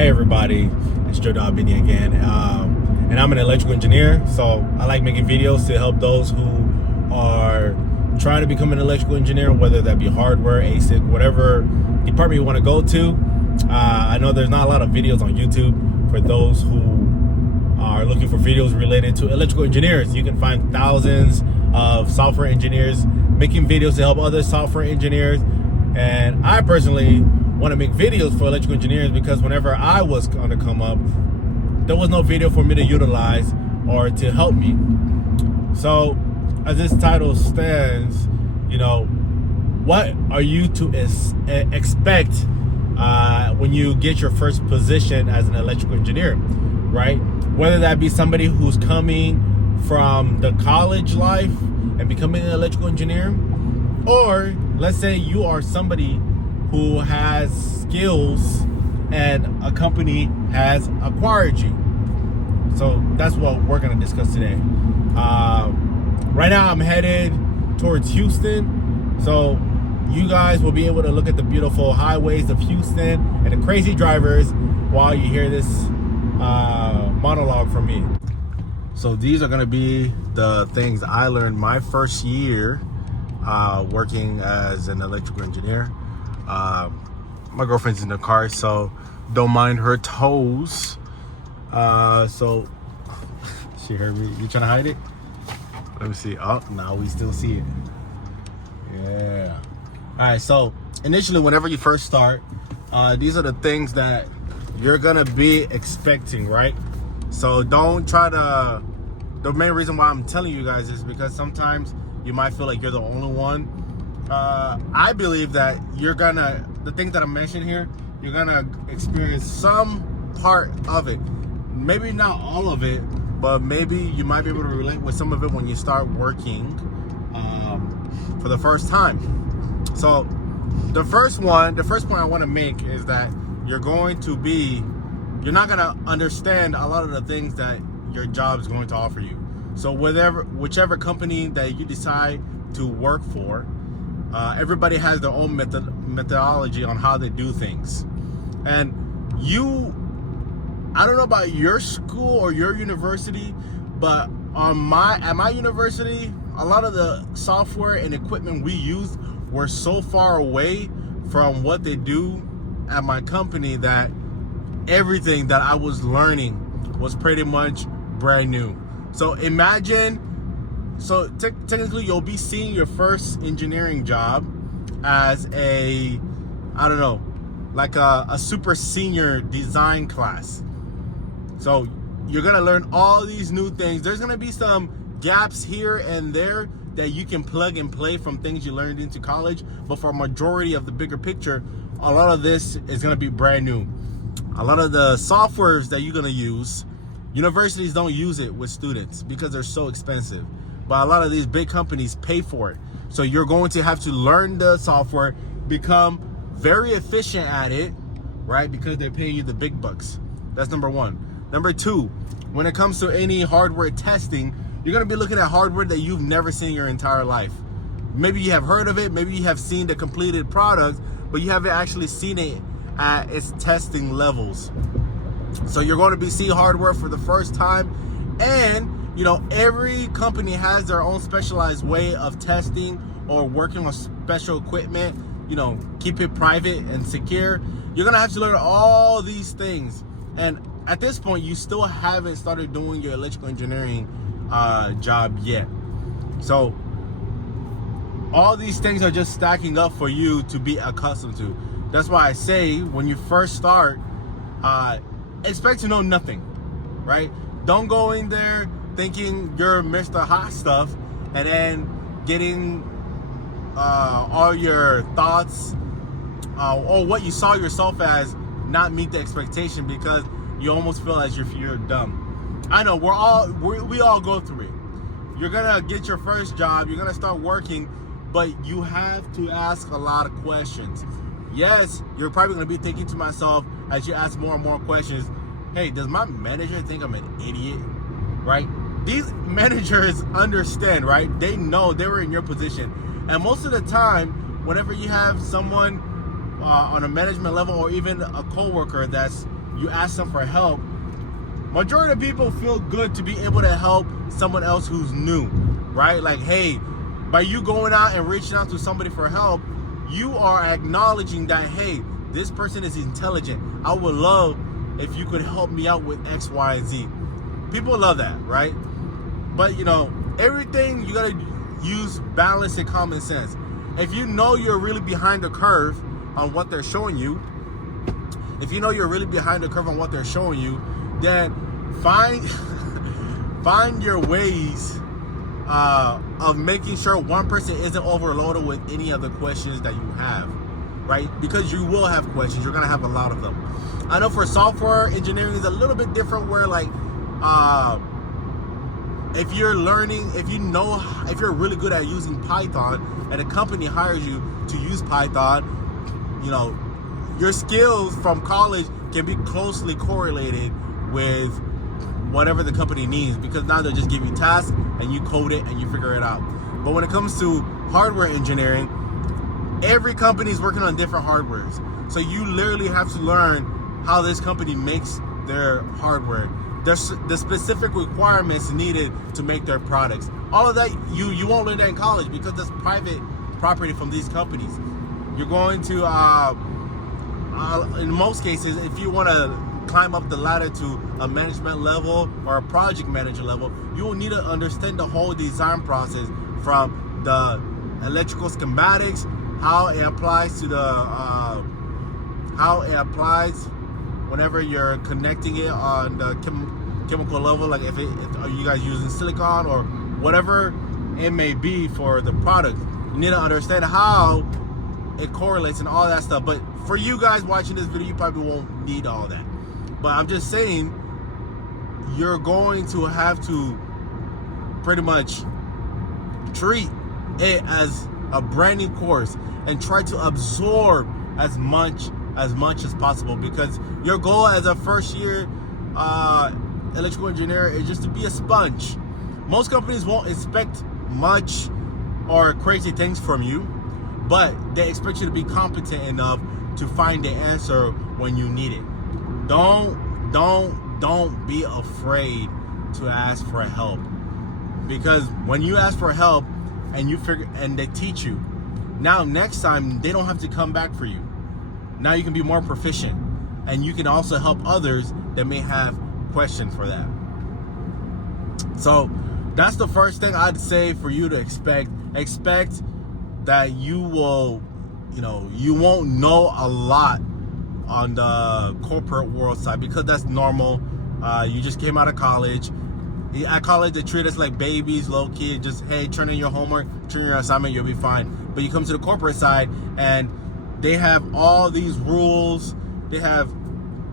Hey everybody, it's Jodabeni again, and I'm an electrical engineer, so I like making videos to help those who are trying to become an electrical engineer, whether that be hardware, ASIC, whatever department you want to go to. I know there's not a lot of videos on YouTube for those who are looking for videos related to electrical engineers. You can find thousands of software engineers making videos to help other software engineers, and I personally want to make videos for electrical engineers because whenever I was going to come up, there was no video for me to utilize or to help me. So as this title stands, you know, what are you to expect when you get your first position as an electrical engineer, right? Whether that be somebody who's coming from the college life and becoming an electrical engineer, or let's say you are somebody who has skills and a company has acquired you. So that's what we're gonna discuss today. Right now I'm headed towards Houston, so you guys will be able to look at the beautiful highways of Houston and the crazy drivers while you hear this monologue from me. So these are gonna be the things I learned my first year working as an electrical engineer. My girlfriend's in the car, so don't mind her toes. So she heard me. You trying to hide it? Let me see. Oh, now we still see it. Yeah. All right. So initially, whenever you first start, these are the things that you're gonna be expecting, right? So don't try to. The main reason why I'm telling you guys is because sometimes you might feel like you're the only one. I believe that the things that I mentioned here, you're gonna experience some part of it. Maybe not all of it, but maybe you might be able to relate with some of it when you start working for the first time. So the first point I want to make is that you're not gonna understand a lot of the things that your job is going to offer you. So whichever company that you decide to work for, everybody has their own methodology on how they do things. And I don't know about your school or your university, but at my university, a lot of the software and equipment we used were so far away from what they do at my company that everything that I was learning was pretty much brand new. So technically you'll be seeing your first engineering job as a super senior design class. So you're gonna learn all these new things. There's gonna be some gaps here and there that you can plug and play from things you learned into college, but for a majority of the bigger picture, a lot of this is gonna be brand new. A lot of the softwares that you're gonna use, universities don't use it with students because they're so expensive. But a lot of these big companies pay for it. So you're going to have to learn the software, become very efficient at it, right? Because they're paying you the big bucks. That's number one. Number two, when it comes to any hardware testing, you're gonna be looking at hardware that you've never seen in your entire life. Maybe you have heard of it, maybe you have seen the completed product, but you haven't actually seen it at its testing levels. So you're going to be seeing hardware for the first time, and every company has their own specialized way of testing or working on special equipment. Keep it private and secure. You're gonna have to learn all these things, and at this point, you still haven't started doing your electrical engineering job yet. So all these things are just stacking up for you to be accustomed to. That's why I say when you first start, expect to know nothing, right? Don't go in there thinking you're Mr. Hot Stuff and then getting all your thoughts or what you saw yourself as not meet the expectation because you almost feel as if you're dumb. I know we all go through it. You're gonna get your first job, you're gonna start working, but you have to ask a lot of questions. Yes, you're probably gonna be thinking to myself as you ask more and more questions, hey, does my manager think I'm an idiot, right? These managers understand, right? They know they were in your position. And most of the time, whenever you have someone on a management level or even a coworker that's you ask them for help, majority of people feel good to be able to help someone else who's new, right? Like, hey, by you going out and reaching out to somebody for help, you are acknowledging that, hey, this person is intelligent. I would love if you could help me out with X, Y, and Z. People love that, right? But, you know, everything, you gotta use balance and common sense. If you know you're really behind the curve on what they're showing you, then find your ways of making sure one person isn't overloaded with any of the questions that you have, right? Because you will have questions. You're gonna have a lot of them. I know for software engineering is a little bit different, where like if you're really good at using Python and a company hires you to use Python, you know, your skills from college can be closely correlated with whatever the company needs, because now they'll just give you tasks and you code it and you figure it out. But when it comes to hardware engineering, every company is working on different hardwares. So you literally have to learn how this company makes their hardware, the specific requirements needed to make their products. All of that, you won't learn that in college, because that's private property from these companies. You're going to, in most cases, if you want to climb up the ladder to a management level or a project manager level, you will need to understand the whole design process, from the electrical schematics, how it applies to whenever you're connecting it on the chemical level, like if are you guys using silicon or whatever it may be for the product. You need to understand how it correlates and all that stuff. But for you guys watching this video, you probably won't need all that. But I'm just saying, you're going to have to pretty much treat it as a brand new course and try to absorb as much as possible, because your goal as a first year electrical engineer is just to be a sponge. Most companies won't expect much or crazy things from you, but they expect you to be competent enough to find the answer when you need it. Don't be afraid to ask for help, because when you ask for help and they teach you, now next time they don't have to come back for you. Now you can be more proficient, and you can also help others that may have questions for that. So that's the first thing I'd say for you to expect. Expect that you will, you won't know a lot on the corporate world side, because that's normal. You just came out of college. At college, they treat us like babies, low key. Just, hey, turn in your homework, turn in your assignment, you'll be fine. But you come to the corporate side, and they have all these rules. They have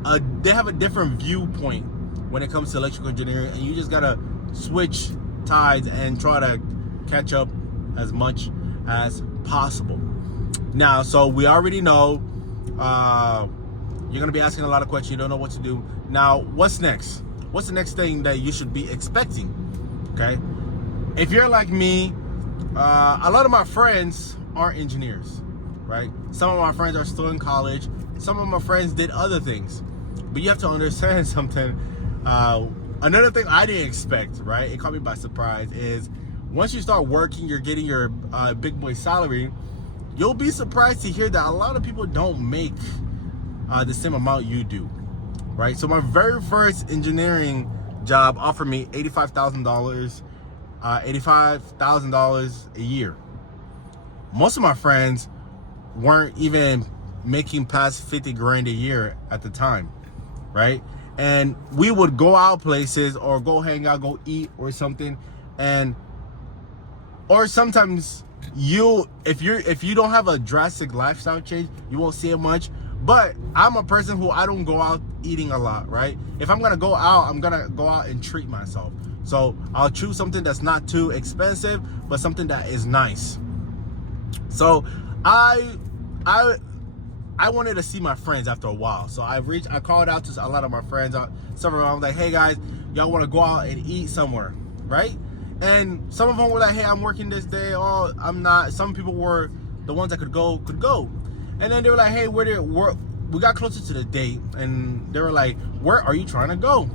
a different viewpoint when it comes to electrical engineering, and you just gotta switch tides and try to catch up as much as possible. Now, so we already know you're gonna be asking a lot of questions. You don't know what to do. Now, what's next? What's the next thing that you should be expecting? Okay, if you're like me, a lot of my friends aren't engineers, right? Some of my friends are still in college. Some of my friends did other things. But you have to understand something. Another thing I didn't expect, right? It caught me by surprise, is once you start working, you're getting your big boy salary, you'll be surprised to hear that a lot of people don't make the same amount you do, right? So my very first engineering job offered me $85,000 a year. Most of my friends weren't even making past 50 grand a year at the time, right? And we would go out places or go hang out, go eat or something, or sometimes if you don't have a drastic lifestyle change, you won't see it much. But I'm a person who I don't go out eating a lot, right? If I'm gonna go out, I'm gonna go out and treat myself. So I'll choose something that's not too expensive, but something that is nice. So I wanted to see my friends after a while. So I called out to a lot of my friends. Several of them, like, hey guys, y'all want to go out and eat somewhere, right? And some of them were like, hey, I'm working this day. Oh, I'm not. Some people were the ones that could go. And then they were like, hey, we got closer to the date, and they were like, where are you trying to go?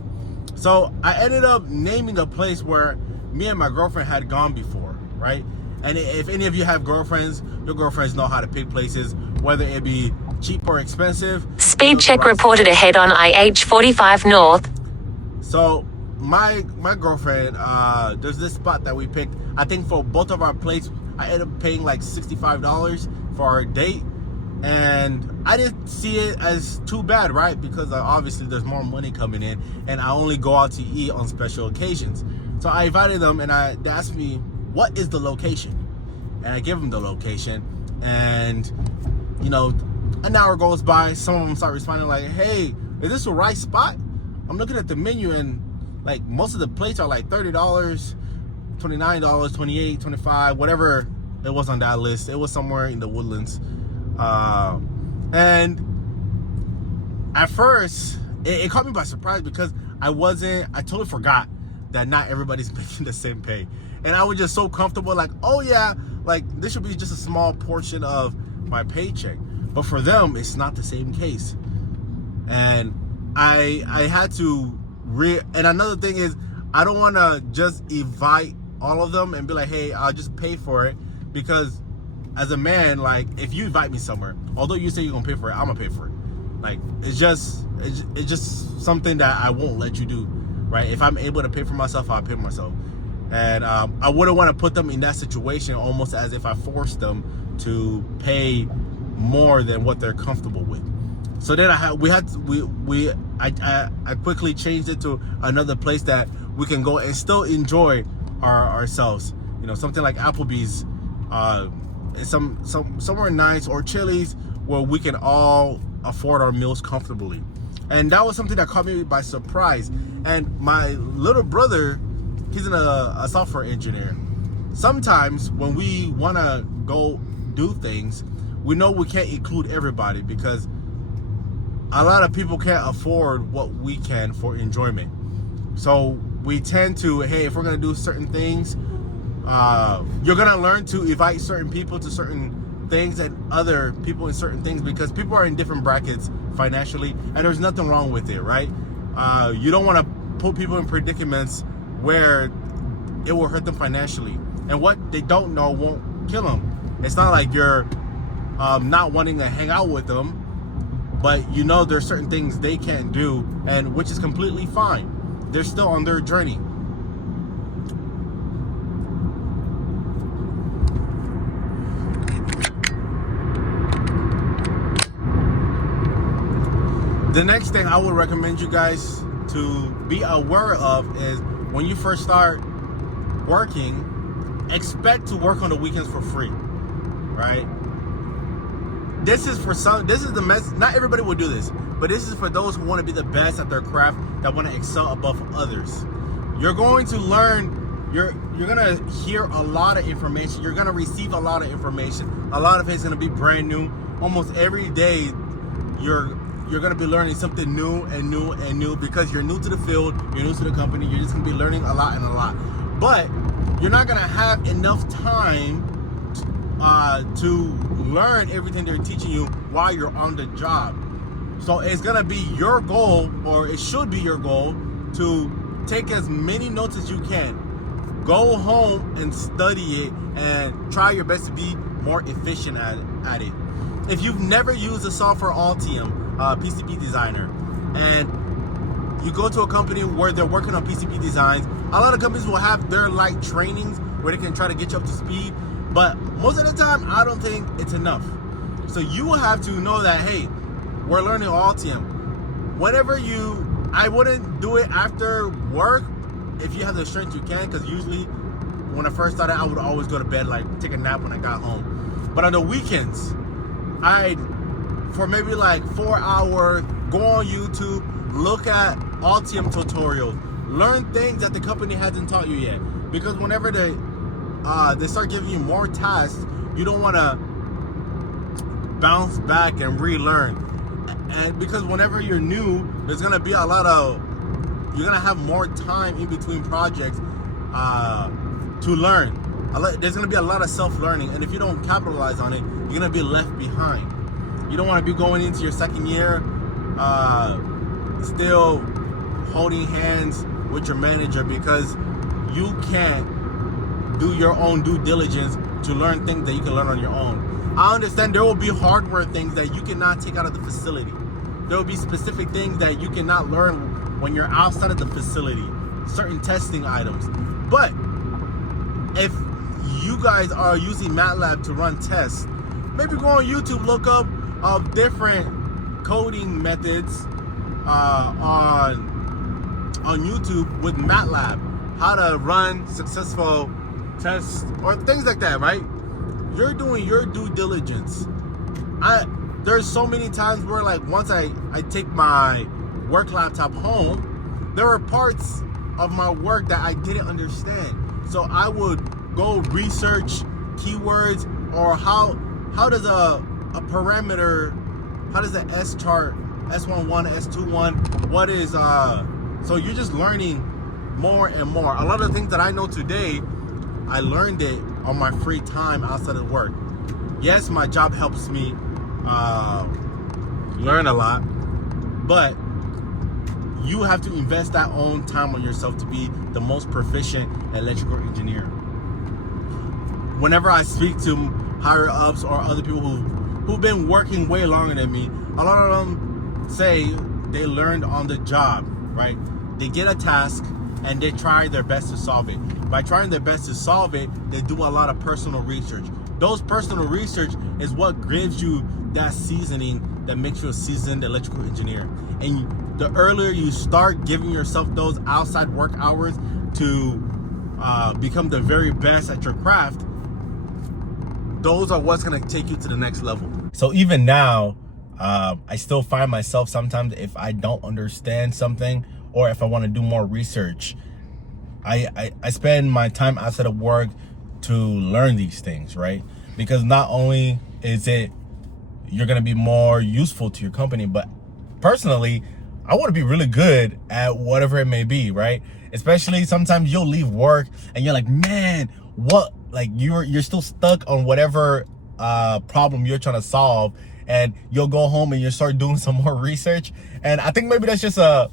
So I ended up naming a place where me and my girlfriend had gone before, right? And if any of you have girlfriends, your girlfriends know how to pick places, whether it be cheap or expensive. Speed check reported ahead on IH-45 North. So my girlfriend, there's this spot that we picked. I think for both of our plates, I ended up paying like $65 for our date. And I didn't see it as too bad, right? Because obviously there's more money coming in, and I only go out to eat on special occasions. So I invited them, and they asked me, what is the location? And I give them the location, and you know, an hour goes by, some of them start responding like, hey, is this the right spot? I'm looking at the menu, and like most of the plates are like $30, $29, $28, $25, whatever it was on that list. It was somewhere in the Woodlands. And at first it caught me by surprise because I totally forgot that not everybody's making the same pay. And I was just so comfortable, like, oh yeah, like this should be just a small portion of my paycheck. But for them, it's not the same case. And I had to and another thing is, I don't want to just invite all of them and be like, hey, I'll just pay for it, because as a man, like, if you invite me somewhere, although you say you're gonna pay for it, I'm gonna pay for it. Like, it's just something that I won't let you do, right? If I'm able to pay for myself, I'll pay for myself. And I wouldn't want to put them in that situation, almost as if I forced them to pay more than what they're comfortable with. So then I quickly changed it to another place that we can go and still enjoy ourselves. You know, something like Applebee's, somewhere nice, or Chili's, where we can all afford our meals comfortably. And that was something that caught me by surprise. And my little brother, he's a software engineer. Sometimes when we want to go do things, we know we can't include everybody, because a lot of people can't afford what we can for enjoyment. So we tend to, hey, if we're going to do certain things, you're going to learn to invite certain people to certain things and other people in certain things, because people are in different brackets financially, and there's nothing wrong with it, right? You don't want to put people in predicaments where it will hurt them financially, and what they don't know won't kill them. It's not like you're not wanting to hang out with them, but you know there's certain things they can't do, and which is completely fine. They're still on their journey. The next thing I would recommend you guys to be aware of is, when you first start working, expect to work on the weekends for free, right? This is for some, this is the mess. Not everybody will do this, but this is for those who want to be the best at their craft, that want to excel above others. You're going to learn, you're going to hear a lot of information. You're going to receive a lot of information. A lot of it's going to be brand new. Almost every day, you're going to be learning something new and new and new, because you're new to the field, you're new to the company. You're just going to be learning a lot and a lot. But you're not going to have enough time to learn everything they're teaching you while you're on the job. So it's going to be your goal, or it should be your goal, to take as many notes as you can. Go home and study it, and try your best to be more efficient at it. If you've never used the software Altium, PCB designer, and you go to a company where they're working on PCB designs, a lot of companies will have their light trainings where they can try to get you up to speed, but most of the time I don't think it's enough. So you will have to know that, hey, we're learning Altium. Whenever I wouldn't do it after work if you have the strength you can, because usually when I first started, I would always go to bed, like take a nap when I got home. But on the weekends, for maybe like 4 hours, go on YouTube, look at Altium tutorials, learn things that the company hasn't taught you yet. Because whenever they start giving you more tasks, you don't want to bounce back and relearn. And because whenever you're new, there's going to be you're going to have more time in between projects to learn. There's going to be a lot of self-learning, and if you don't capitalize on it, you're going to be left behind. You don't want to be going into your second year still holding hands with your manager, because you can't do your own due diligence to learn things that you can learn on your own. I understand there will be hardware things that you cannot take out of the facility. There will be specific things that you cannot learn when you're outside of the facility, certain testing items. But if you guys are using MATLAB to run tests, maybe go on YouTube, look up different coding methods on YouTube with MATLAB, how to run successful tests or things like that, right? You're doing your due diligence. There's so many times where, like, once I take my work laptop home, there were parts of my work that I didn't understand. So I would go research keywords, or how does a parameter, how does the S chart, S11, S21, what is, so you're just learning more and more. A lot of the things that I know today, I learned it on my free time outside of work. Yes, my job helps me learn a lot, but you have to invest that own time on yourself to be the most proficient electrical engineer. Whenever I speak to higher ups or other people who've been working way longer than me, a lot of them say they learned on the job, right? They get a task and they try their best to solve it. By trying their best to solve it, they do a lot of personal research. Those personal research is what gives you that seasoning that makes you a seasoned electrical engineer. And the earlier you start giving yourself those outside work hours to become the very best at your craft, those are what's gonna take you to the next level. So even now, I still find myself sometimes, if I don't understand something or if I want to do more research, I spend my time outside of work to learn these things, right? Because not only is it you're gonna be more useful to your company, but personally, I want to be really good at whatever it may be, right? Especially sometimes you'll leave work and you're like, man, what? Like you're still stuck on whatever problem you're trying to solve, and you'll go home and you start doing some more research. And I think maybe that's just an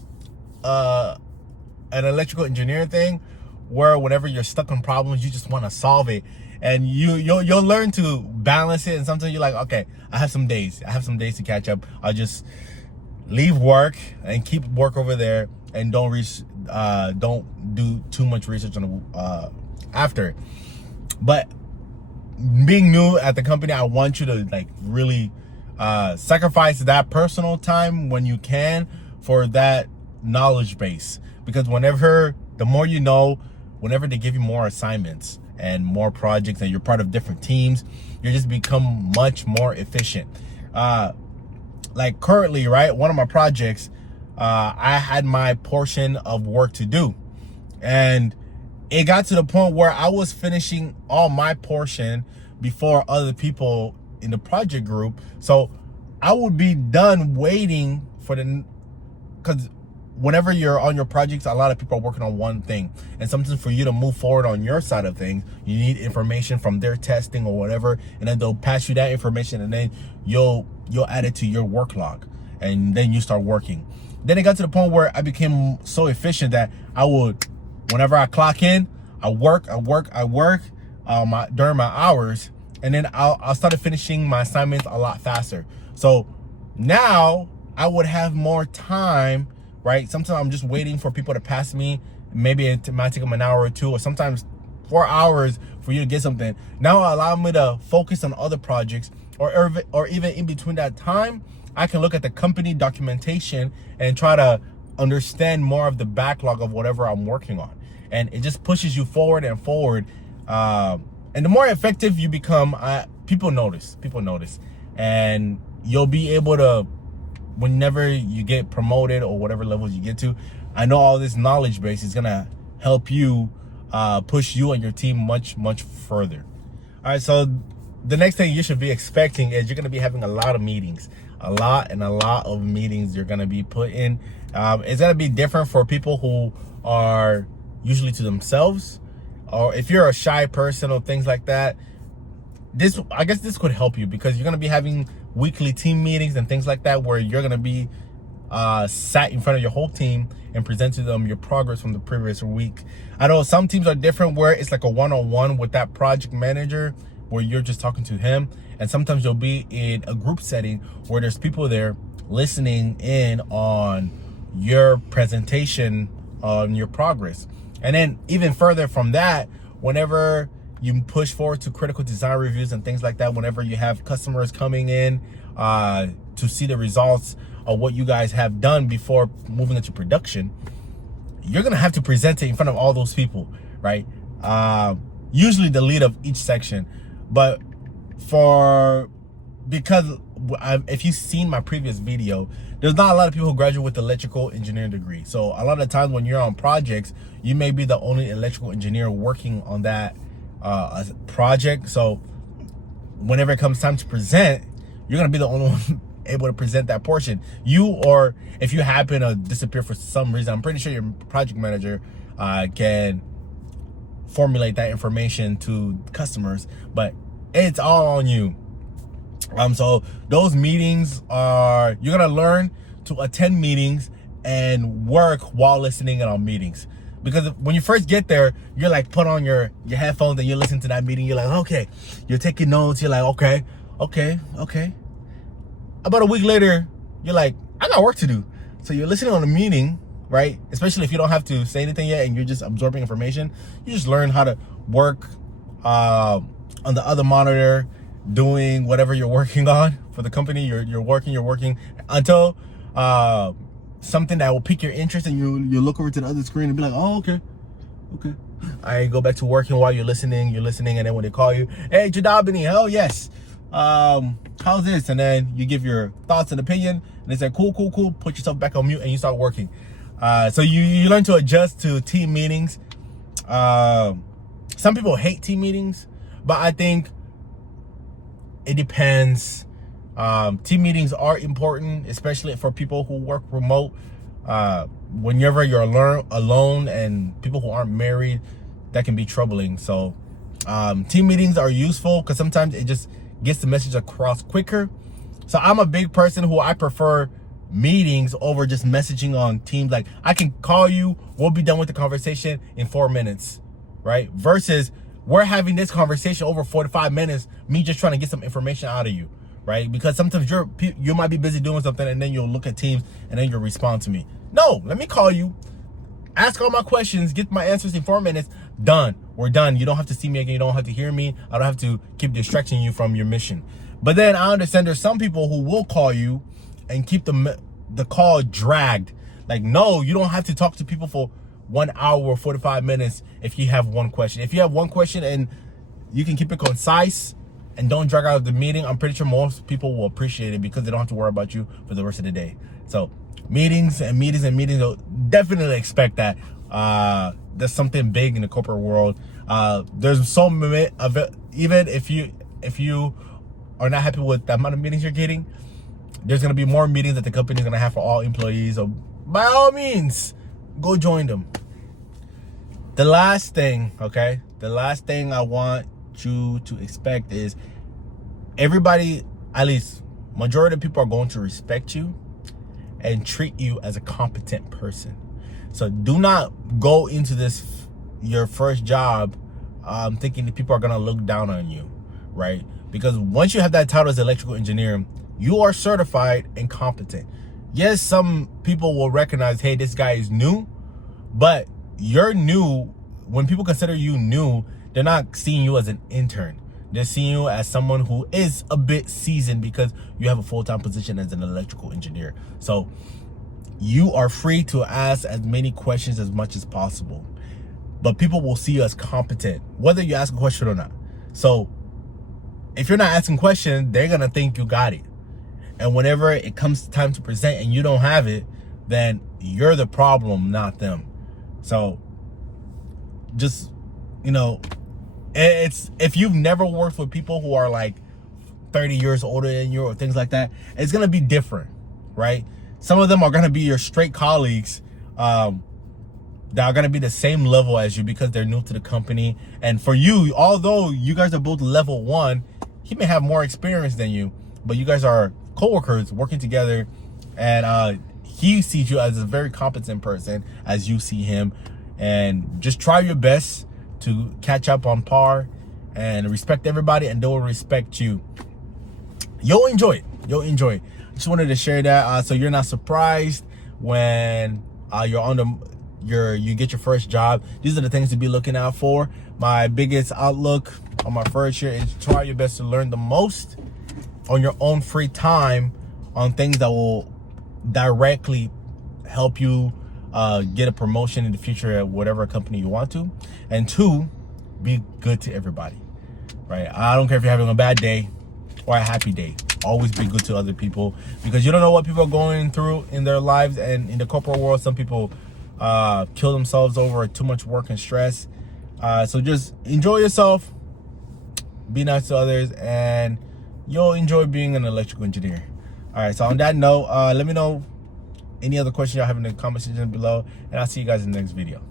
electrical engineering thing, where whenever you're stuck on problems, you just want to solve it, and you'll learn to balance it. And sometimes you're like, okay, I have some days to catch up. I'll just leave work and keep work over there, and don't do too much research on after. But being new at the company, I want you to like really sacrifice that personal time when you can for that knowledge base, because the more you know, whenever they give you more assignments and more projects and you're part of different teams, you just become much more efficient. Like currently, right, one of my projects, I had my portion of work to do, and it got to the point where I was finishing all my portion before other people in the project group. So I would be done waiting for because whenever you're on your projects, a lot of people are working on one thing, and sometimes for you to move forward on your side of things, you need information from their testing or whatever, and then they'll pass you that information, and then you'll add it to your work log, and then you start working. Then it got to the point where I became so efficient that I would, whenever I clock in, I work during my hours, and then I started finishing my assignments a lot faster. So now I would have more time, right? Sometimes I'm just waiting for people to pass me. Maybe it might take them an hour or two, or sometimes 4 hours for you to get something. Now allow me to focus on other projects, or even in between that time, I can look at the company documentation and try to understand more of the backlog of whatever I'm working on. And it just pushes you forward and forward. And the more effective you become, people notice. And you'll be able to, whenever you get promoted or whatever levels you get to, I know all this knowledge base is gonna help you push you and your team much, much further. All right, so the next thing you should be expecting is you're gonna be having a lot of meetings. A lot of meetings you're gonna be put in. It's gonna be different for people who are usually to themselves, or if you're a shy person or things like that. I guess this could help you, because you're gonna be having weekly team meetings and things like that, where you're going to be sat in front of your whole team and present to them your progress from the previous week. I know some teams are different, where it's like a one-on-one with that project manager, where you're just talking to him. And sometimes you'll be in a group setting where there's people there listening in on your presentation on your progress. And then even further from that, whenever you push forward to critical design reviews and things like that, whenever you have customers coming in to see the results of what you guys have done before moving into production, you're gonna have to present it in front of all those people, right? Usually the lead of each section. But because if you've seen my previous video, there's not a lot of people who graduate with electrical engineering degree. So a lot of times when you're on projects, you may be the only electrical engineer working on that project. So whenever it comes time to present, you're gonna be the only one able to present that portion. You, or if you happen to disappear for some reason, I'm pretty sure your project manager can formulate that information to customers, but it's all on you. So those meetings are, you're gonna learn to attend meetings and work while listening in on meetings. Because when you first get there, you're like, put on your headphones and you listen to that meeting. You're like, okay, you're taking notes. You're like, okay. About a week later, you're like, I got work to do. So you're listening on a meeting, right? Especially if you don't have to say anything yet and you're just absorbing information. You just learn how to work on the other monitor, doing whatever you're working on for the company. You're working until something that will pique your interest, and you look over to the other screen and be like, oh, okay. I go back to working while you're listening, and then when they call you, hey, Jodabeni, hell yes. How's this? And then you give your thoughts and opinion, and they say, cool. Put yourself back on mute and you start working. So you learn to adjust to team meetings. Some people hate team meetings, but I think it depends. Team meetings are important, especially for people who work remote. Whenever you're alone and people who aren't married, that can be troubling. So team meetings are useful because sometimes it just gets the message across quicker. So I'm a big person who I prefer meetings over just messaging on Teams. Like, I can call you, we'll be done with the conversation in 4 minutes, right? Versus we're having this conversation over 45 minutes, me just trying to get some information out of you, right? Because sometimes you might be busy doing something, and then you'll look at Teams and then you'll respond to me. No, let me call you, ask all my questions, get my answers in 4 minutes, done. We're done. You don't have to see me again. You don't have to hear me. I don't have to keep distracting you from your mission. But then I understand there's some people who will call you and keep the call dragged. Like, no, you don't have to talk to people for 1 hour or 45 minutes if you have one question. If you have one question and you can keep it concise and don't drag out the meeting, I'm pretty sure most people will appreciate it because they don't have to worry about you for the rest of the day. So meetings, they'll definitely expect that. There's something big in the corporate world. There's so many of it. Even if you are not happy with the amount of meetings you're getting, there's going to be more meetings that the company is going to have for all employees. So by all means, go join them. The last thing I want you to expect is everybody, at least majority of people, are going to respect you and treat you as a competent person. So do not go into this, your first job, thinking that people are going to look down on you, right? Because once you have that title as electrical engineer, you are certified and competent. Yes, some people will recognize, hey, this guy is new, but you're new. When people consider you new, they're not seeing you as an intern. They're seeing you as someone who is a bit seasoned because you have a full-time position as an electrical engineer. So you are free to ask as many questions as much as possible, but people will see you as competent, whether you ask a question or not. So if you're not asking questions, they're going to think you got it. And whenever it comes time to present and you don't have it, then you're the problem, not them. So just, it's, if you've never worked with people who are like 30 years older than you or things like that, it's going to be different, right? Some of them are going to be your straight colleagues that are going to be the same level as you because they're new to the company. And for you, although you guys are both level 1, he may have more experience than you. but you guys are co-workers working together, and he sees you as a very competent person as you see him, and just try your best to catch up on par and respect everybody, and they will respect you. You'll enjoy it. You'll enjoy it. Just wanted to share that so you're not surprised when you're on you get your first job. These are the things to be looking out for. My biggest outlook on my first year is try your best to learn the most on your own free time on things that will directly help you get a promotion in the future at whatever company you want to. And 2, be good to everybody, right? I don't care if you're having a bad day or a happy day. Always be good to other people, because you don't know what people are going through in their lives. And in the corporate world, some people kill themselves over too much work and stress. So just enjoy yourself, be nice to others, and you'll enjoy being an electrical engineer. All right, so on that note, let me know any other questions y'all have in the comment section below, and I'll see you guys in the next video.